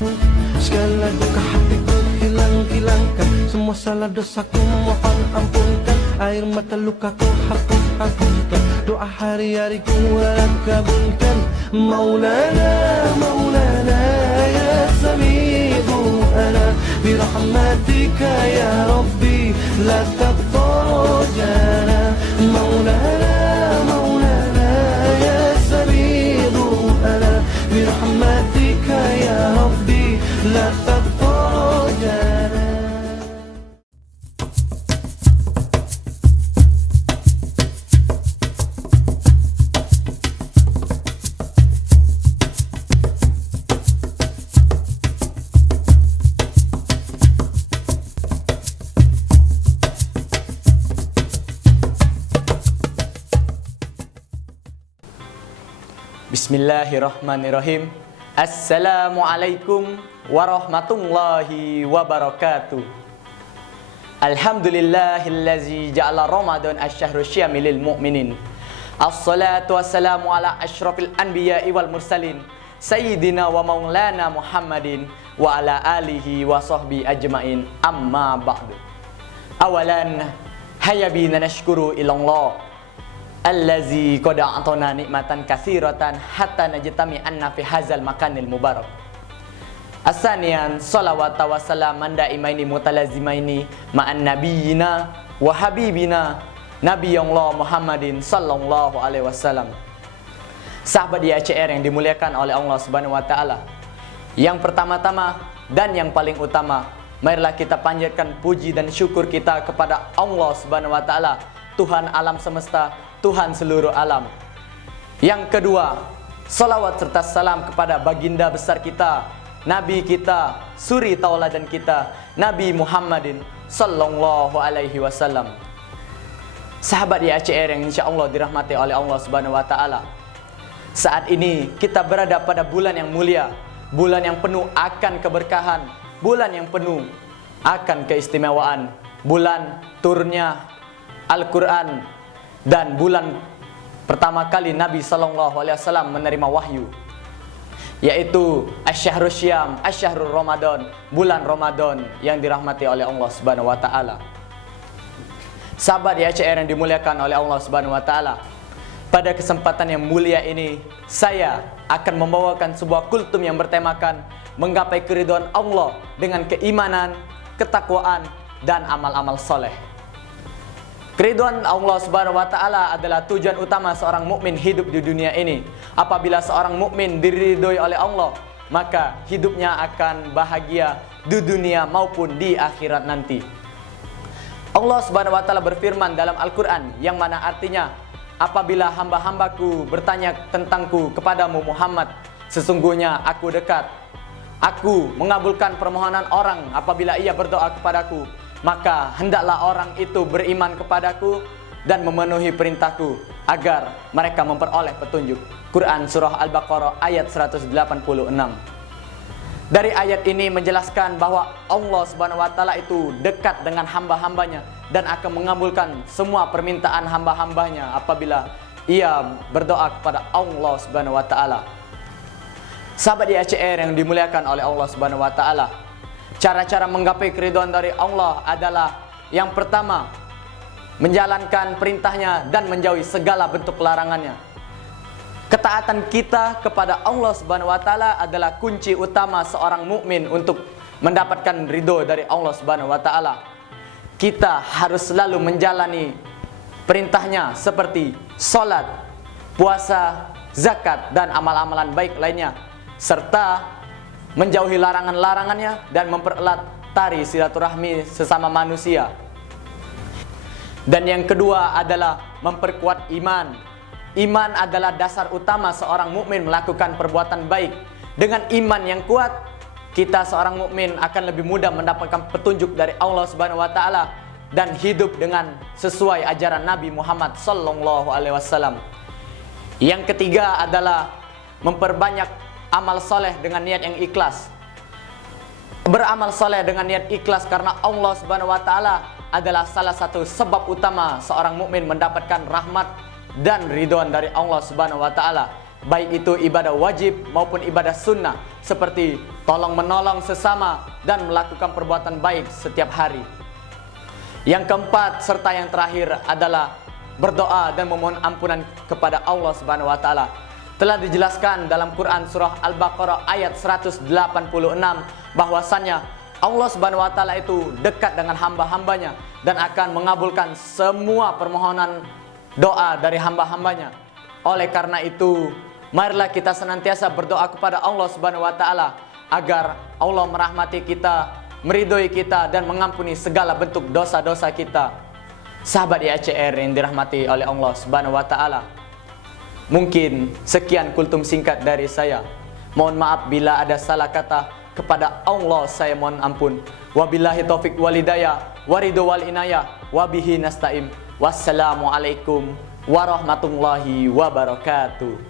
Segala duka hatiku hilangkan, semua salah dosaku mohon ampunkan. Air mata lukaku hapuskan, doa hari-hari ku harap kabulkan. Maulana, Maulana ya sami'u ana birahmatika ya Rabbi la taqtarjana. Maulana, Maulana ya sami'u ana birahmatika ya Rabbi la taqtarjana. Bismillahirrahmanirrahim. Assalamualaikum warahmatullahi wabarakatuh. Alhamdulillahillazi ja'ala Ramadan asy-syahrul syami lil mu'minin. Assalatu wassalamu ala asyrafil anbiya'i wal mursalin sayyidina wa maulana Muhammadin wa ala alihi wa sahbihi ajmain. Amma ba'du. Awalan hayabina nashkuru ilallah allazi qad a'tana nikmatan katsiratan hatta najtami anna fi hadzal makanil mubarak. Asanian salawat wa salaman daimaini mutalazimaini ma'an nabiyina wa habibina nabiyullah Muhammadin sallallahu alaihi wasallam. Sahabat YCR yang dimuliakan oleh Allah Subhanahu wa taala. Yang pertama-tama dan yang paling utama, marilah kita panjatkan puji dan syukur kita kepada Allah Subhanahu wa taala, Tuhan alam semesta, Tuhan seluruh alam. Yang kedua, salawat serta salam kepada baginda besar kita, Nabi kita, suri tauladan kita, Nabi Muhammadin sallallahu alaihi wasallam. Sahabat YCR yang insyaallah dirahmati oleh Allah Subhanahu wa taala. Saat ini kita berada pada bulan yang mulia, bulan yang penuh akan keberkahan, bulan yang penuh akan keistimewaan, bulan turunnya Al-Quran, dan bulan pertama kali Nabi sallallahu alaihi wasallam menerima wahyu, yaitu Asy-Syahrul Syam, Asy-Syahrul Ramadan, bulan Ramadan yang dirahmati oleh Allah Subhanahu wa taala. Sahabat YCR yang dimuliakan oleh Allah Subhanahu wa taala, pada kesempatan yang mulia ini saya akan membawakan sebuah kultum yang bertemakan menggapai keridhaan Allah dengan keimanan, ketakwaan, dan amal-amal soleh. Keridhaan Allah Subhanahu wa taala adalah tujuan utama seorang mukmin hidup di dunia ini. Apabila seorang mukmin diridhoi oleh Allah, maka hidupnya akan bahagia di dunia maupun di akhirat nanti. Allah Subhanahu wa taala berfirman dalam Al-Qur'an yang mana artinya, apabila hamba-hambaku bertanya tentangku kepadamu Muhammad, sesungguhnya aku dekat. Aku mengabulkan permohonan orang apabila ia berdoa kepadaku, maka hendaklah orang itu beriman kepadaku dan memenuhi perintahku agar mereka memperoleh petunjuk. Quran Surah Al-Baqarah ayat 186. Dari ayat ini menjelaskan bahwa Allah Subhanahu wa taala itu dekat dengan hamba-hambanya dan akan mengabulkan semua permintaan hamba-hambanya apabila ia berdoa kepada Allah Subhanahu wa taala. Sahabat YCR yang dimuliakan oleh Allah Subhanahu wa taala, cara-cara menggapai keridhaan dari Allah adalah yang pertama, menjalankan perintahnya dan menjauhi segala bentuk larangannya. Ketaatan kita kepada Allah Subhanahu wa taala adalah kunci utama seorang mukmin untuk mendapatkan ridho dari Allah Subhanahu wa taala. Kita harus selalu menjalani perintahnya seperti salat, puasa, zakat, dan amal-amalan baik lainnya, serta menjauhi larangan-larangannya dan mempererat tali silaturahmi sesama manusia. Dan yang kedua adalah memperkuat iman. Iman adalah dasar utama seorang mukmin melakukan perbuatan baik. Dengan iman yang kuat, kita seorang mukmin akan lebih mudah mendapatkan petunjuk dari Allah Subhanahu wa taala dan hidup dengan sesuai ajaran Nabi Muhammad sallallahu alaihi wasallam. Yang ketiga adalah memperbanyak amal soleh dengan niat yang ikhlas. Beramal soleh dengan niat ikhlas karena Allah Subhanahu wa taala adalah salah satu sebab utama seorang mukmin mendapatkan rahmat dan ridhoan dari Allah Subhanahu wa taala. baik itu ibadah wajib maupun ibadah sunnah, seperti tolong menolong sesama dan melakukan perbuatan baik setiap hari. Yang keempat serta yang terakhir adalah berdoa dan memohon ampunan kepada Allah Subhanahu wa taala. Telah dijelaskan dalam Quran surah Al-Baqarah ayat 186 bahwasannya Allah Subhanahu wa taala itu dekat dengan hamba-hambanya dan akan mengabulkan semua permohonan doa dari hamba-hambanya. Oleh karena itu, marilah kita senantiasa berdoa kepada Allah Subhanahu wa taala agar Allah merahmati kita, meridhoi kita dan mengampuni segala bentuk dosa-dosa kita. Sahabat IACR yang dirahmati oleh Allah Subhanahu wa taala. Mungkin sekian kultum singkat dari saya. Mohon maaf bila ada salah kata, kepada Allah saya mohon ampun. Wabillahi taufik walhidayah, waridho wal inayah, wabihi nasta'im. Wassalamualaikum warahmatullahi wabarakatuh.